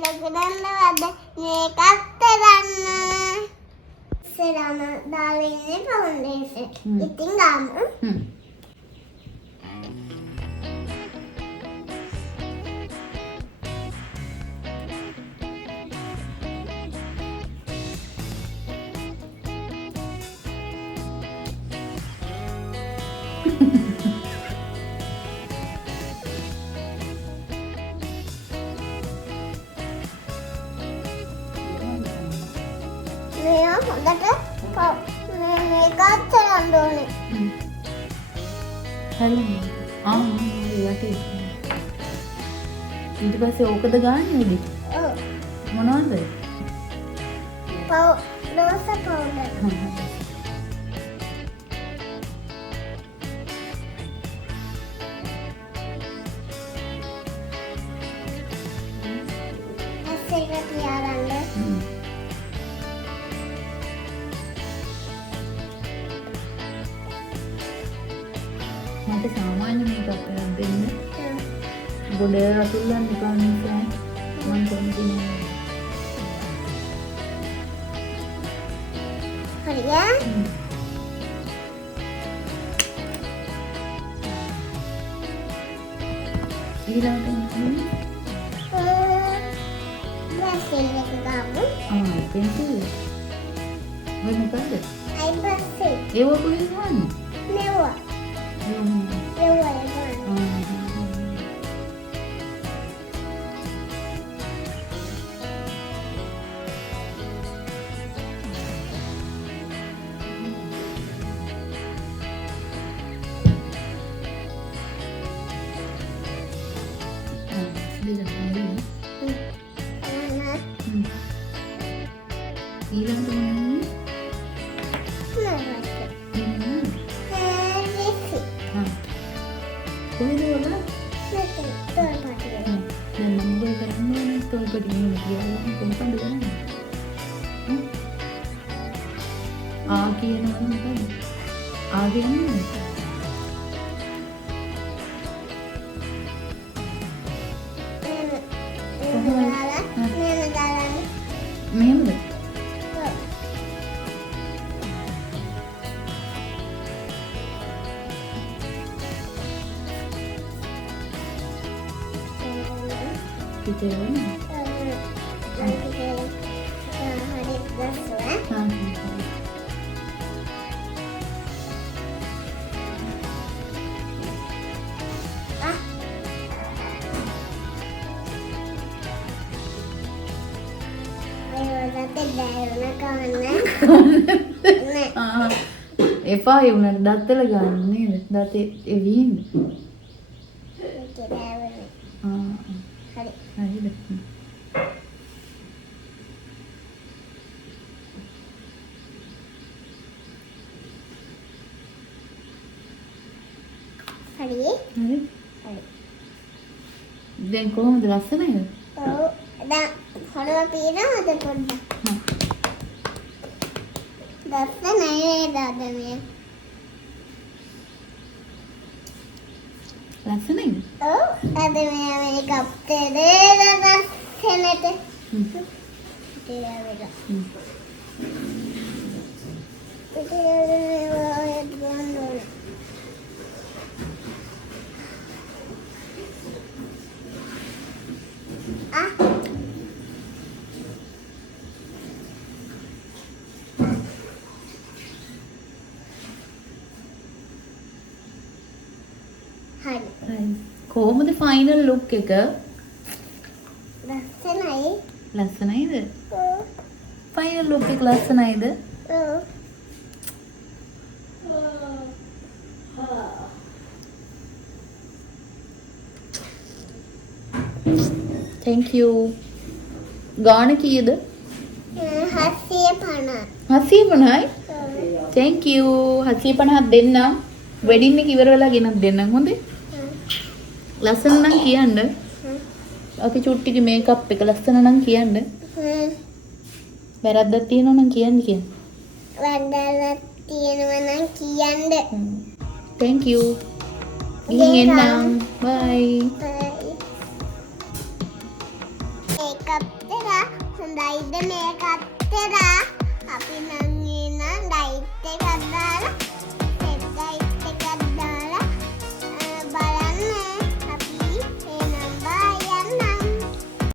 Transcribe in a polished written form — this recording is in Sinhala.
කරන්නවද මේකත් කරන්න. ඉස්සරහම දාලා ඉන්නේ ෆවුන්ඩේෂන්. ඉතින් ගාමු. මේ හොඳට මේකත් කරන්න ඕනේ. හරි. යටි. ඊට පස්සේ ඕකද ගන්න උඩි. ඔව්. මොනවද? රෝස පවුඩර්. ඇස් එක තියාගන්න. මට සාමාන්‍ය මේකක් කරන් දෙන්න. ගොඩ රතුල්ලන් නිකන් නිකන් මම කොහොමද හරියට. ඊළඟට බස්සිල් එක ගාමු. පෙන්සිල්. මොකද? අයි බස්සිල්. ඒව කොහෙන්ද වන්නේ? නෙවුවා. නෙවුවා ගන්න. එපා ඒ උනට දත්තල ගන්න නේද? දත එවිහින්ද? හරි. හරිද? හරි. හරි. දැන් කොහොමද ලස්සනද? ඔව්. දැන් හොරව පීනවද පොඩ්ඩක්? ලස්සනයි නේද අද මේ? ලස්සනයිද? ඔව්. අද මේ කප්ටේ දෙලා සෙනෙට. කොහොමද ෆයිනල් ලුක් එක? ලස්සනයි. ලස්සනයිද? ඔව්. ෆයිනල් ලුක් එක ලස්සනයිද? ඔව්. thank you. ගාන කීයද? 750. 750යි? thank you. 750ක් දෙන්නම්. වෙඩින් එක ඉවර වෙලා ගෙනත් දෙන්නම් හොඳේ? ලස්සන නම් කියන්න. අපි චුට්ටිගේ මේකප් එක ලස්සන නම් කියන්න. වැරද්දක් තියෙනවා නම් කියන්න. වැරද්දක් තියෙනවා නම් කියන්න. thank you. ගිහින් එන්නම්. bye. මේකප් එක හොඳයිද මේකත්